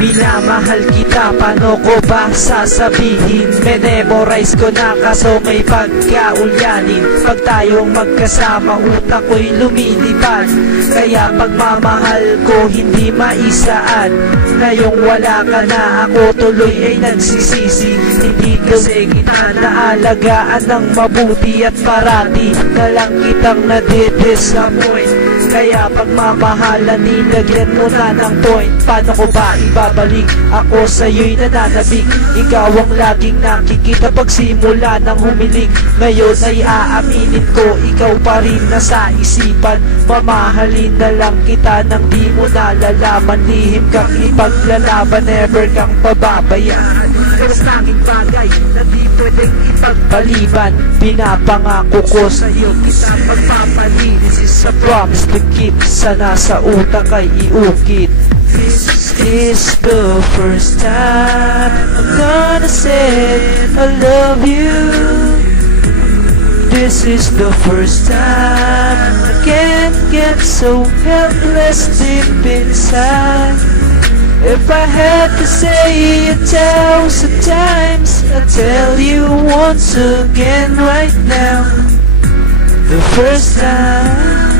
Minamahal kita, paano ko ba sasabihin? Memorize ko na kaso may pagkaulyanin. Pag tayong magkasama, utak ko'y lumilipad. Kaya pagmamahal ko hindi maisaan. Ngayong wala ka na, ako tuloy ay nagsisisi. Hindi kasi kita naalagaan ng mabuti at parati na lang kitang nadidisappoint. Kaya pagmamahalan, nilagyan mo na ng point. Paano ko ba ibabalik? Ako sa'yo'y nananabik. Ikaw ang laging nakikita pagsimula ng humiling. Ngayon ay aaminin ko, ikaw pa rin nasa isipan. Mamahalin na lang kita nang di mo nalalaman. Lihim kang ipaglalaban, never kang pababayaan. Pero sa aking bagay na di pwedeng ipagpaliban. Pinapangako ko sa'yo, kita magpapalit. This is a promise to keep, sana sa utak ay iukit. This is the first time I'm gonna say I love you. This is the first time I can't get so helpless deep inside. If I had to say 1,000 times, I'll tell you once again right now. The first time.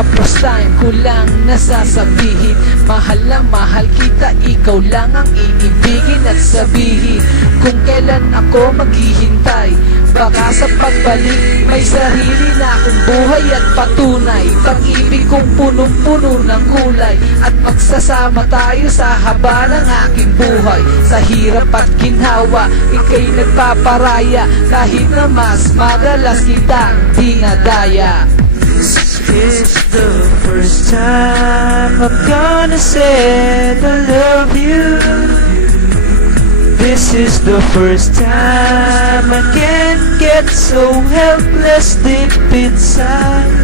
First time ko lang nasasabihin, mahal na mahal kita, ikaw lang ang iibigin at sabihin kung kailan ako maghihintay. Baka sa pagbalik may sarili na akong buhay at patunay. Pag-ibig kong punong-puno ng kulay, at magsasama tayo sa haba ng aking buhay. Sa hirap at ginhawa, ika'y nagpaparaya, kahit na mas madalas kitang dinadaya. It's the first time I'm gonna say I love you. This is the first time I can't get so helpless deep inside.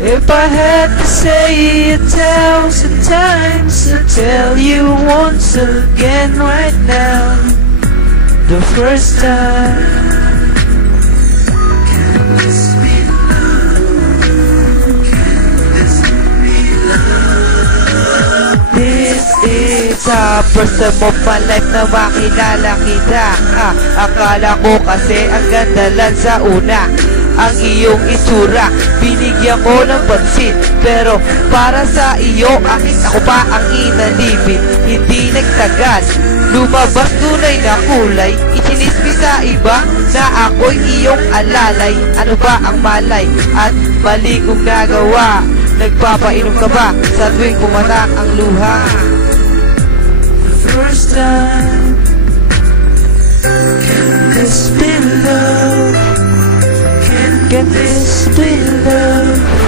If I had to say 1,000 times, I'll tell you once again right now. The first time. Sa first time of my life na makilala kita, akala ko kasi ang ganda lang sa una. Ang iyong itsura, binigyan ko ng pansin. Pero para sa iyo, ako pa ang inalipin. Hindi nagtagal, lumabas tunay na kulay. Ichinismi sa iba na ako'y iyong alalay. Ano ba ang malay at mali kong nagawa? Nagpapainom ka ba sa tuwing pumatak ang luha? First time, can this be love? Can this be love?